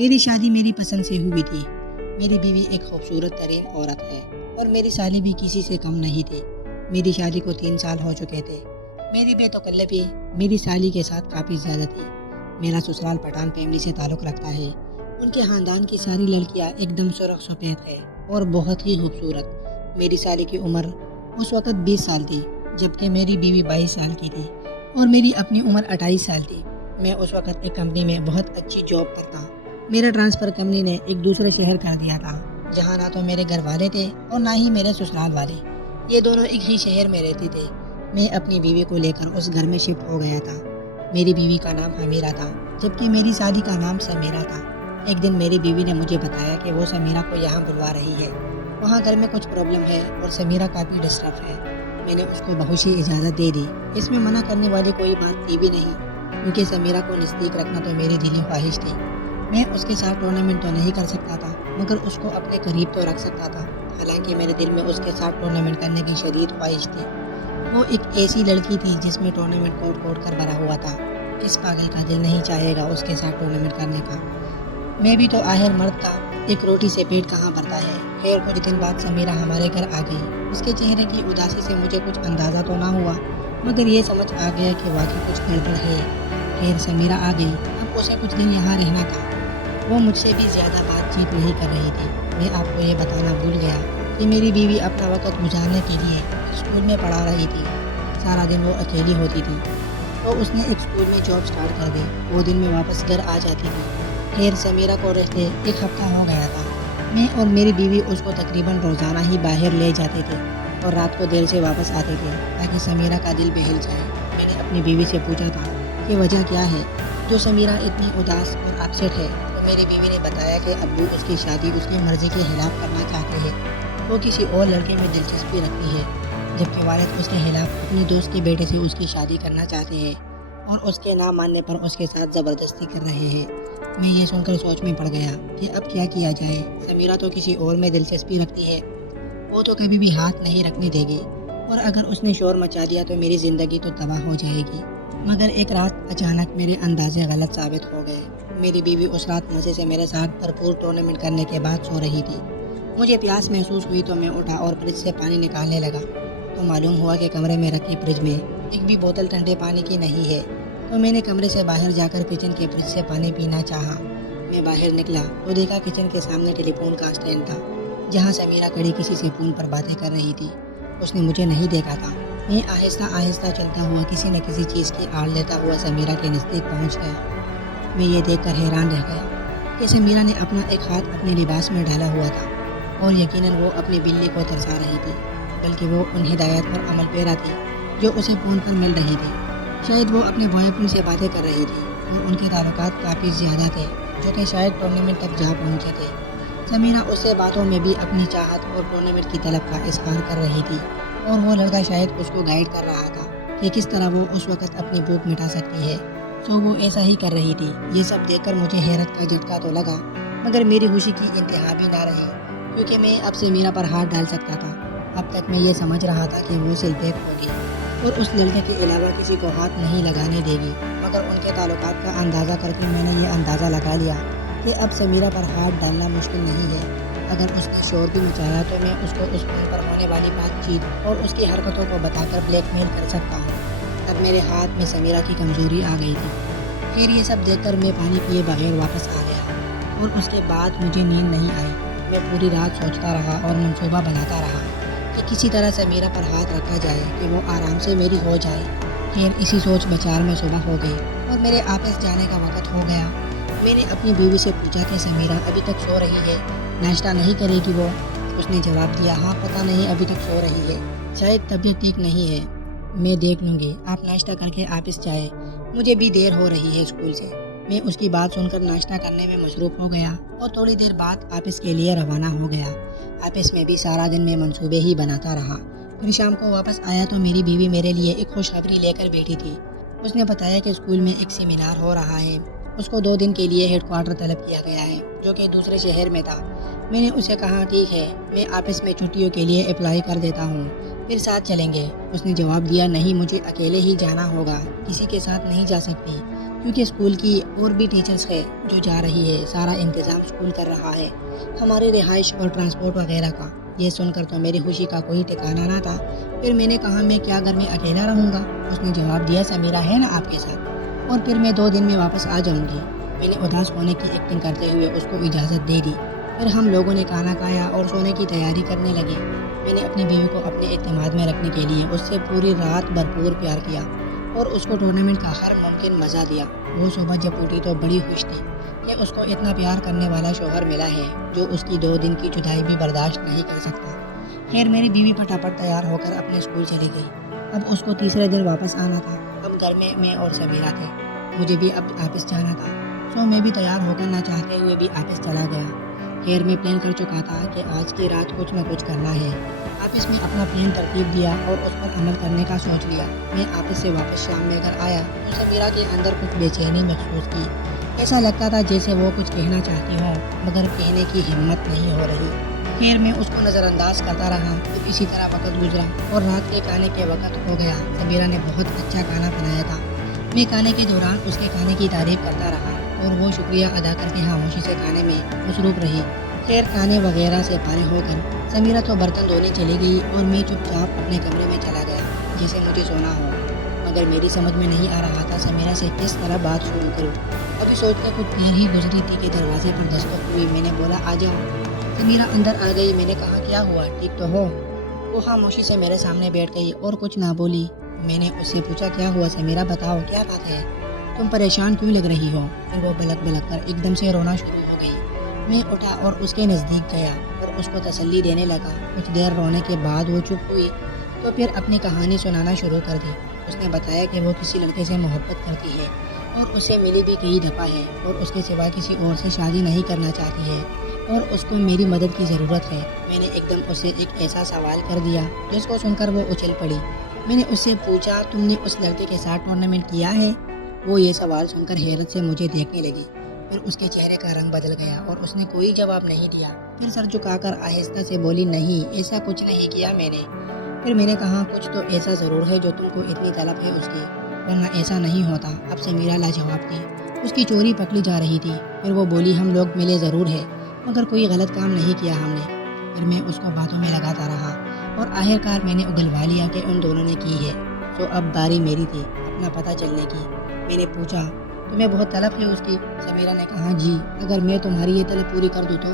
میری شادی میری پسند سے ہوئی تھی۔ میری بیوی ایک خوبصورت ترین عورت ہے اور میری سالی بھی کسی سے کم نہیں تھی۔ میری شادی کو 3 سال ہو چکے تھے۔ میری بے تکلفی میری سالی کے ساتھ کافی زیادہ تھی۔ میرا سسرال پٹھان فیملی سے تعلق رکھتا ہے۔ ان کے خاندان کی ساری لڑکیاں ایک دم سرخ سفید ہے اور بہت ہی خوبصورت۔ میری سالی کی عمر اس وقت 20 سال تھی، جبکہ میری بیوی 22 سال کی تھی اور میری اپنی عمر 28 سال تھی۔ میں اس وقت ایک کمپنی میں بہت اچھی جاب کرتا۔ میرا ٹرانسفر کمپنی نے ایک دوسرے شہر کر دیا تھا، جہاں نہ تو میرے گھر والے تھے اور نہ ہی میرے سسرال والے۔ یہ دونوں ایک ہی شہر میں رہتے تھے۔ میں اپنی بیوی کو لے کر اس گھر میں شفٹ ہو گیا تھا۔ میری بیوی کا نام حمیرہ تھا، جبکہ میری سالی کا نام سمیرہ تھا۔ ایک دن میری بیوی نے مجھے بتایا کہ وہ سمیرہ کو یہاں بلوا رہی ہے، وہاں گھر میں کچھ پرابلم ہے اور سمیرہ کافی ڈسٹرب ہے۔ میں نے اس کو بہوشی اجازت دے دی۔ اس میں منع کرنے والی کوئی بات تھی بھی نہیں، کیونکہ سمیرہ کو نزدیک رکھنا تو میری دلی خواہش تھی۔ میں اس کے ساتھ ٹورنامنٹ تو نہیں کر سکتا تھا، مگر اس کو اپنے قریب تو رکھ سکتا تھا۔ حالانکہ میرے دل میں اس کے ساتھ ٹورنامنٹ کرنے کی شدید خواہش تھی۔ وہ ایک ایسی لڑکی تھی جس میں ٹورنامنٹ کوٹ کوٹ کر بھرا ہوا تھا۔ کس پاگل کا دل نہیں چاہے گا اس کے ساتھ ٹورنامنٹ کرنے کا؟ میں بھی تو آخر مرد تھا، ایک روٹی سے پیٹ کہاں بھرتا ہے۔ خیر کچھ دن بعد سمیرہ ہمارے گھر آ گئی۔ اس کے چہرے کی اداسی سے مجھے کچھ اندازہ تو نہ ہوا، مگر یہ سمجھ آ گیا کہ واقعی کچھ گڑبڑ ہے۔ خیر سمیرہ آ گئی، اب اسے کچھ دن یہاں رہنا تھا۔ وہ مجھ سے بھی زیادہ بات چیت نہیں کر رہی تھی۔ میں آپ کو یہ بتانا بھول گیا کہ میری بیوی اپنا وقت گزارنے کے لیے اسکول میں پڑھا رہی تھی۔ سارا دن وہ اکیلی ہوتی تھی، تو اس نے ایک اسکول میں جاب سٹارٹ کر دی۔ وہ دن میں واپس گھر آ جاتی تھی۔ خیر سمیرہ کو رہتے 1 ہفتہ ہو گیا تھا۔ میں اور میری بیوی اس کو تقریباً روزانہ ہی باہر لے جاتے تھے اور رات کو دیر سے واپس آتے تھے تاکہ سمیرہ کا دل بہل جائے۔ میں نے اپنی بیوی سے پوچھا تھا کہ وجہ کیا ہے جو سمیرہ اتنی اداس اور اپسیٹ ہے، تو میری بیوی نے بتایا کہ ابو اس کی شادی اس کی مرضی کے خلاف کرنا چاہتے ہیں۔ وہ کسی اور لڑکے میں دلچسپی رکھتی ہے، جبکہ والد اس کے خلاف اپنے دوست کے بیٹے سے اس کی شادی کرنا چاہتے ہیں اور اس کے نہ ماننے پر اس کے ساتھ زبردستی کر رہے ہیں۔ میں یہ سن کر سوچ میں پڑ گیا کہ اب کیا کیا جائے۔ سمیرہ تو کسی اور میں دلچسپی رکھتی ہے، وہ تو کبھی بھی ہاتھ نہیں رکھنے دے گی، اور اگر اس نے شور مچا دیا تو میری زندگی تو تباہ ہو جائے گی۔ مگر ایک رات اچانک میرے اندازے غلط ثابت ہو گئے۔ میری بیوی اس رات مزے سے میرے ساتھ بھرپور ٹورنامنٹ کرنے کے بعد سو رہی تھی۔ مجھے پیاس محسوس ہوئی تو میں اٹھا اور فریج سے پانی نکالنے لگا، تو معلوم ہوا کہ کمرے میں رکھی فریج میں ایک بھی بوتل ٹھنڈے پانی کی نہیں ہے۔ تو میں نے کمرے سے باہر جا کر کچن کے فریج سے پانی پینا چاہا۔ میں باہر نکلا تو دیکھا کچن کے سامنے ٹیلی فون کا اسٹینڈ تھا، جہاں سمیرہ کھڑی کسی سے فون پر باتیں کر رہی تھی۔ اس نے مجھے نہیں دیکھا تھا۔ میں آہستہ آہستہ چلتا ہوا کسی نہ کسی چیز کی آڑ لیتا ہوا سمیرہ کے نزدیک پہنچ گیا۔ میں یہ دیکھ کر حیران رہ گیا کہ سمیرہ نے اپنا ایک ہاتھ اپنے لباس میں ڈالا ہوا تھا اور یقیناً وہ اپنی بلی کو ترسا رہی تھی، بلکہ وہ ان ہدایات پر عمل پیرا تھی جو اسے فون پر مل رہی تھی۔ شاید وہ اپنے بوائے فرینڈ سے باتیں کر رہی تھی اور ان کے تعلقات کافی زیادہ تھے، جو کہ شاید ٹورنامنٹ تک جا پہنچے تھے۔ سمیرہ اس سے باتوں میں بھی اپنی چاہت اور ٹورنامنٹ کی طلب کا اظہار کر رہی تھی، اور وہ لڑکا شاید اس کو گائیڈ کر رہا تھا کہ کس طرح وہ اس وقت اپنی بھوک مٹا سکتی ہے۔ سو وہ ایسا ہی کر رہی تھی۔ یہ سب دیکھ کر مجھے حیرت کا جھٹکا تو لگا، مگر میری خوشی کی انتہا بھی نہ رہی، کیونکہ میں اب سمیرہ پر ہاتھ ڈال سکتا تھا۔ اب تک میں یہ سمجھ رہا تھا کہ وہ صرف ایک ہوگی اور اس لڑکے کے علاوہ کسی کو ہاتھ نہیں لگانے دے گی، مگر ان کے تعلقات کا اندازہ کر کے میں نے یہ اندازہ لگا لیا کہ اب سمیرہ پر ہاتھ ڈالنا مشکل نہیں ہے۔ اگر اس نے شور بھی مچایا تو میں اس کو اس فون پر ہونے والی بات چیت اور اس کی حرکتوں کو بتا کر بلیک میل کر سکتا ہوں۔ اب میرے ہاتھ میں سمیرہ کی کمزوری آ گئی تھی۔ پھر یہ سب دیکھ کر میں پانی پیے بغیر واپس آ گیا، اور اس کے بعد مجھے نیند نہیں آئی۔ میں پوری رات سوچتا رہا اور منصوبہ بناتا رہا کہ کسی طرح سمیرہ پر ہاتھ رکھا جائے کہ وہ آرام سے میری ہو جائے۔ خیر اسی سوچ بچار میں صبح ہو گئی اور میرے آفس جانے کا وقت ہو گیا۔ میں نے اپنی بیوی سے پوچھا کہ سمیرہ ابھی تک سو رہی ہے، ناشتہ نہیں کرے گی وہ؟ اس نے جواب دیا، ہاں پتہ نہیں ابھی تک سو رہی ہے، شاید طبیعت ٹھیک نہیں ہے، میں دیکھ لوں گی، آپ ناشتہ کر کے آفس جائیں، مجھے بھی دیر ہو رہی ہے اسکول سے۔ میں اس کی بات سن کر ناشتہ کرنے میں مصروف ہو گیا اور تھوڑی دیر بعد آفس کے لیے روانہ ہو گیا۔ آفس میں بھی سارا دن میں منصوبے ہی بناتا رہا۔ پھر شام کو واپس آیا تو میری بیوی میرے لیے ایک خوشخبری لے کر بیٹھی تھی۔ اس نے بتایا کہ اسکول میں ایک سیمینار ہو رہا ہے، اس کو 2 دن کے لیے ہیڈ کوارٹر طلب کیا گیا ہے، جو کہ دوسرے شہر میں تھا۔ میں نے اسے کہا ٹھیک ہے، میں آفس میں چھٹیوں کے لیے اپلائی کر دیتا ہوں، پھر ساتھ چلیں گے۔ اس نے جواب دیا نہیں، مجھے اکیلے ہی جانا ہوگا، کسی کے ساتھ نہیں جا سکتی۔ کیونکہ اسکول کی اور بھی ٹیچرز ہے جو جا رہی ہے، سارا انتظام اسکول کر رہا ہے، ہماری رہائش اور ٹرانسپورٹ وغیرہ کا۔ یہ سن کر تو میری خوشی کا کوئی ٹھکانہ نہ تھا۔ پھر میں نے کہا میں کیا گھر میں اکیلا رہوں گا؟ اس نے جواب دیا سمیرہ ہے نا آپ کے ساتھ، اور پھر میں 2 دن میں واپس آ جاؤں گی۔ میں نے اداس ہونے کی ایکٹنگ کرتے ہوئے اس کو اجازت دے دی۔ پھر ہم لوگوں نے کھانا کھایا اور سونے کی تیاری کرنے لگے۔ میں نے اپنی بیوی کو اپنے اعتماد میں رکھنے کے لیے اس سے پوری رات بھرپور پیار کیا اور اس کو ٹورنامنٹ کا ہر ممکن مزہ دیا۔ وہ صبح جب اٹھی تو بڑی خوش تھی کہ اس کو اتنا پیار کرنے والا شوہر ملا ہے جو اس کی 2 دن کی جدائی بھی برداشت نہیں کر سکتا۔ خیر میری بیوی پٹاپٹ تیار ہو کر اپنے اسکول چلی گئی۔ اب اس کو تیسرے دن واپس آنا تھا۔ اب گھر میں اور سمیرہ تھے، مجھے بھی اب آفس جانا تھا، سو میں بھی تیار ہو کر نہ چاہتے ہوئے بھی آفس چلا گیا۔ خیر میں پلان کر چکا تھا کہ آج کی رات کچھ نہ کچھ کرنا ہے۔ آفس میں اپنا پلان ترتیب دیا اور اس پر عمل کرنے کا سوچ لیا۔ میں آفس سے واپس شام میں گھر آیا تو سمیرہ کے اندر کچھ بے چینی محسوس کی۔ ایسا لگتا تھا جیسے وہ کچھ کہنا چاہتی ہوں مگر کہنے کی ہمت نہیں ہو رہی۔ خیر میں اس کو نظر انداز کرتا رہا۔ پھر اسی طرح وقت گزرا اور رات کے کھانے کے وقت ہو گیا۔ سمیرہ نے بہت اچھا کھانا بنایا تھا۔ میں کھانے کے دوران اس کے کھانے کی تعریف کرتا رہا اور وہ شکریہ ادا کر کے خاموشی سے کھانے میں مصروف رہی۔ خیر کھانے وغیرہ سے فارغ ہو کر سمیرہ تو برتن دھونے چلی گئی اور میں چپ چاپ اپنے کمرے میں چلا گیا جیسے مجھے سونا ہو، مگر میری سمجھ میں نہیں آ رہا تھا سمیرہ سے کس طرح بات شروع کروں۔ ابھی سوچنے کچھ دیر ہی گزری تھی کہ دروازے پر دستک ہوئی۔ میں نے بولا آ جاؤ۔ سمیرہ اندر آ گئی۔ میں نے کہا کیا ہوا، ٹھیک تو ہو؟ وہ خاموشی سے میرے سامنے بیٹھ گئی اور کچھ نہ بولی۔ میں نے اس سے پوچھا کیا ہوا سمیرہ، بتاؤ کیا بات ہے، تم پریشان کیوں لگ رہی ہو؟ پھر وہ بلک بلک کر ایک دم سے رونا شروع ہو گئی۔ میں اٹھا اور اس کے نزدیک گیا اور اس کو تسلی دینے لگا۔ کچھ دیر رونے کے بعد وہ چپ ہوئی تو پھر اپنی کہانی سنانا شروع کر دی۔ اس نے بتایا کہ وہ کسی لڑکے سے محبت کرتی ہے اور اس سے ملی بھی کئی دفعہ ہے اور اس کے سوا کسی اور سے شادی نہیں کرنا چاہتی ہے اور اس کو میری مدد کی ضرورت ہے۔ میں نے ایک دم اس سے ایک ایسا سوال کر دیا جس کو سن کر وہ اچھل پڑی۔ میں نے اس سے پوچھا تم نے اس لڑکے کے ساتھ ٹورنامنٹ کیا ہے؟ وہ یہ سوال سن کر حیرت سے مجھے دیکھنے لگی۔ پھر اس کے چہرے کا رنگ بدل گیا اور اس نے کوئی جواب نہیں دیا۔ پھر سر جھکا کر آہستہ سے بولی نہیں ایسا کچھ نہیں کیا میں نے۔ پھر میں نے کہا کچھ تو ایسا ضرور ہے جو تم کو اتنی طلب ہے اس کی، ورنہ ایسا نہیں ہوتا۔ اب سمیرہ لاجواب تھی، اس کی چوری پکڑی جا رہی تھی۔ پھر وہ بولی ہم لوگ ملے ضرور ہے مگر کوئی غلط کام نہیں کیا ہم نے۔ پھر میں اس کو باتوں میں لگاتا رہا اور آخرکار میں نے اگلوا لیا کہ ان دونوں نے کی ہے۔ تو اب باری میری تھی اپنا پتہ چلنے کی۔ میں نے پوچھا تمہیں بہت طلب ہے اس کی؟ سمیرہ نے کہا جی، اگر میں تمہاری یہ طلب پوری کر دوں تو؟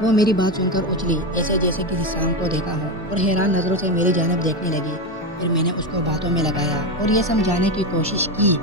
وہ میری بات سن کر اچھلی ایسے جیسے کسی شام کو دیکھا ہو اور حیران نظروں سے میری جانب دیکھنے لگی۔ پھر میں نے اس کو باتوں میں لگایا اور یہ سمجھانے کی کوشش کی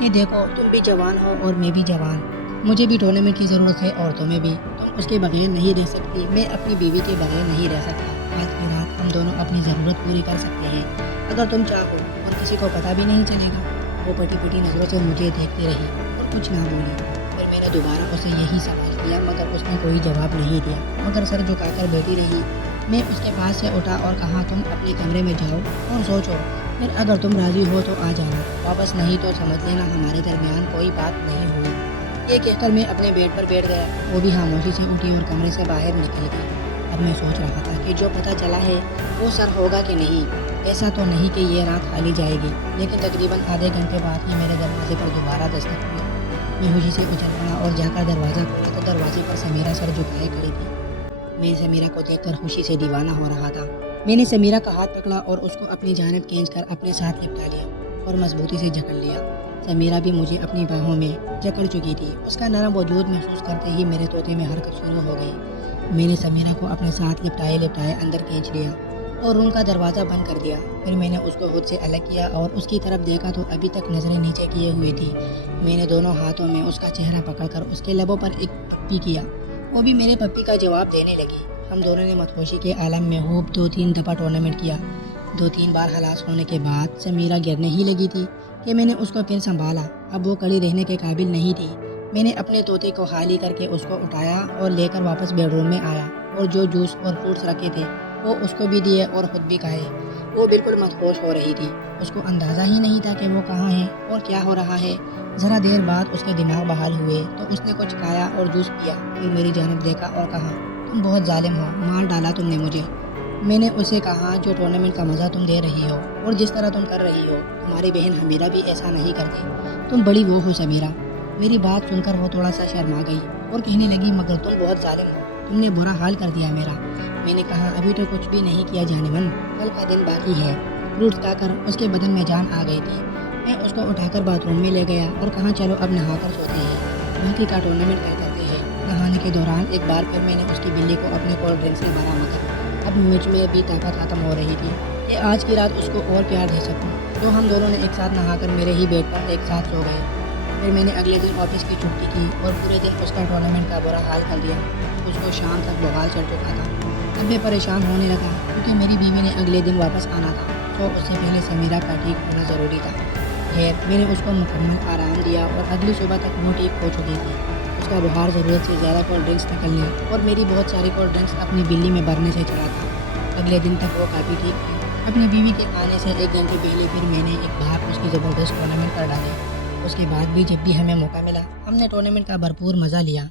کہ دیکھو تم بھی جوان ہو اور میں بھی جوان، مجھے بھی ٹورنامنٹ کی ضرورت ہے اور تمہیں بھی، تم اس کے بغیر نہیں رہ سکتی، میں اپنی بیوی کے بغیر نہیں رہ سکتا۔ آج کی رات ہم دونوں اپنی ضرورت پوری کر سکتے ہیں اگر تم چاہو اور کسی کو پتہ بھی نہیں چلے گا۔ وہ پٹی پٹی نظروں سے مجھے دیکھتی رہی اور کچھ نہ بولی۔ پھر میں نے دوبارہ اسے یہی سوال کیا مگر اس نے کوئی جواب نہیں دیا، مگر سر جھکا کر بیٹھی رہی۔ میں اس کے پاس سے اٹھا اور کہا تم اپنے کمرے میں جاؤ اور سوچو، پھر اگر تم راضی ہو تو آ جانا، واپس نہیں تو سمجھ لینا ہمارے درمیان کوئی بات نہیں ہوئی۔ یہ کہہ کر میں اپنے بیڈ پر بیٹھ گیا۔ وہ بھی خاموشی سے اٹھی اور کمرے سے باہر نکل گئی۔ اب میں سوچ رہا تھا کہ جو پتہ چلا ہے وہ سر ہوگا کہ نہیں۔ ایسا تو نہیں کہ یہ رات خالی جائے گی، لیکن تقریباً آدھے گھنٹے بعد ہی میرے دروازے پر دوبارہ دستک ہوئی۔ میں خوشی سے اچھل پڑا اور جا کر دروازہ کھولا تو دروازے پر سمیرہ سر جھکائے کھڑی تھی۔ میں سمیرہ کو دیکھ کر خوشی سے دیوانہ ہو رہا تھا۔ میں نے سمیرہ کا ہاتھ پکڑا اور اس کو اپنی جانب کھینچ کر اپنے ساتھ لپٹا لیا اور مضبوطی سے جکڑ لیا۔ سمیرہ بھی مجھے اپنی باہوں میں جکڑ چکی تھی۔ اس کا نرم وجود محسوس کرتے ہی میرے طوطے میں حرکت شروع ہو گئی۔ میں نے سمیرہ کو اپنے ساتھ لپٹائے لپٹائے اندر کھینچ لیا اور روم کا دروازہ بند کر دیا۔ پھر میں نے اس کو خود سے الگ کیا اور اس کی طرف دیکھا تو ابھی تک نظریں نیچے کیے ہوئے تھی۔ میں نے دونوں ہاتھوں میں اس کا چہرہ پکڑ کر اس کے لبوں پر ایک پپی کیا۔ وہ بھی میرے پپی کا جواب دینے لگی۔ ہم دونوں نے مدہوشی کے عالم میں خوب 2-3 دفعہ ٹورنامنٹ کیا۔ 2-3 بار ہلاس ہونے کے بعد سمیرہ گرنے ہی لگی تھی کہ میں نے اس کو پھر سنبھالا۔ اب وہ کڑی رہنے کے قابل نہیں تھی۔ میں نے اپنے طوطے کو خالی کر کے اس کو اٹھایا اور لے کر واپس بیڈ روم میں آیا اور جو جوس اور فروٹس رکھے تھے وہ اس کو بھی دیے اور خود بھی کھائے۔ وہ بالکل مدہوش ہو رہی تھی۔ اس کو اندازہ ہی نہیں تھا کہ وہ کہاں ہے اور کیا ہو رہا ہے۔ ذرا دیر بعد اس کے دماغ بحال ہوئے تو اس نے کچھ کھایا اور جوس پیا۔ پھر میری جانب دیکھا اور کہا تم بہت ظالم ہو، مار ڈالا تم نے مجھے۔ میں نے اسے کہا جو ٹورنامنٹ کا مزہ تم دے رہی ہو اور جس طرح تم کر رہی ہو تمہاری بہن حمیرہ بھی ایسا نہیں کرتی، تم بڑی وہ ہو سمیرہ۔ میری بات سن کر وہ تھوڑا سا شرما گئی اور کہنے لگی مگر تم بہت ظالم ہو، تم نے برا حال کر دیا میرا۔ میں نے کہا ابھی تو کچھ بھی نہیں کیا جانے من، کل کا دن باقی ہے۔ فروٹس کھا کر اس کے بدن میں جان آ گئی تھی۔ میں اس کو اٹھا کر باتھ روم میں لے گیا اور کہا چلو اب نہا کر سوتے ہیں، باقی کا ٹورنامنٹ طے کرتے ہیں۔ نہانے کے دوران ایک بار پھر میں نے اس کی بلی کو اپنے کولڈ ڈرنک سے بھرا مگر اب مجھ میں بھی طاقت ختم ہو رہی تھی کہ آج کی رات اس کو اور پیار دے سکوں، تو ہم دونوں نے ایک ساتھ نہا کر میرے ہی بیڈ پر ایک ساتھ سو گئے۔ پھر میں نے اگلے دن آفس کی چھٹی کی اور پورے دن اس کا ٹورنامنٹ کا برا حال کر دیا۔ اس کو شام تک بخار چڑھ چکا تھا۔ اب میں پریشان ہونے لگا کیونکہ میری بیوی نے اگلے دن واپس آنا تھا، تو اس سے پہلے سمیرہ کا ٹھیک ہونا ضروری تھا۔ خیر میں نے اس کو مکمل آرام دیا اور اگلی صبح تک وہ ٹھیک ہو چکی تھی۔ اس کا بخار ضرورت سے زیادہ کولڈ ڈرنکس نکلنے اور میری بہت ساری کولڈ ڈرنکس اپنی بلی میں بھرنے سے چڑھا تھا۔ اگلے دن تک وہ کافی ٹھیک تھی۔ اپنی بیوی کے آنے سے ایک گھنٹے پہلے پھر میں نے ایک بار اس کی زبردست ٹورنامنٹ کر ڈالی۔ اس کے بعد بھی جب بھی ہمیں موقع ملا ہم نے ٹورنامنٹ کا بھرپور مزہ لیا۔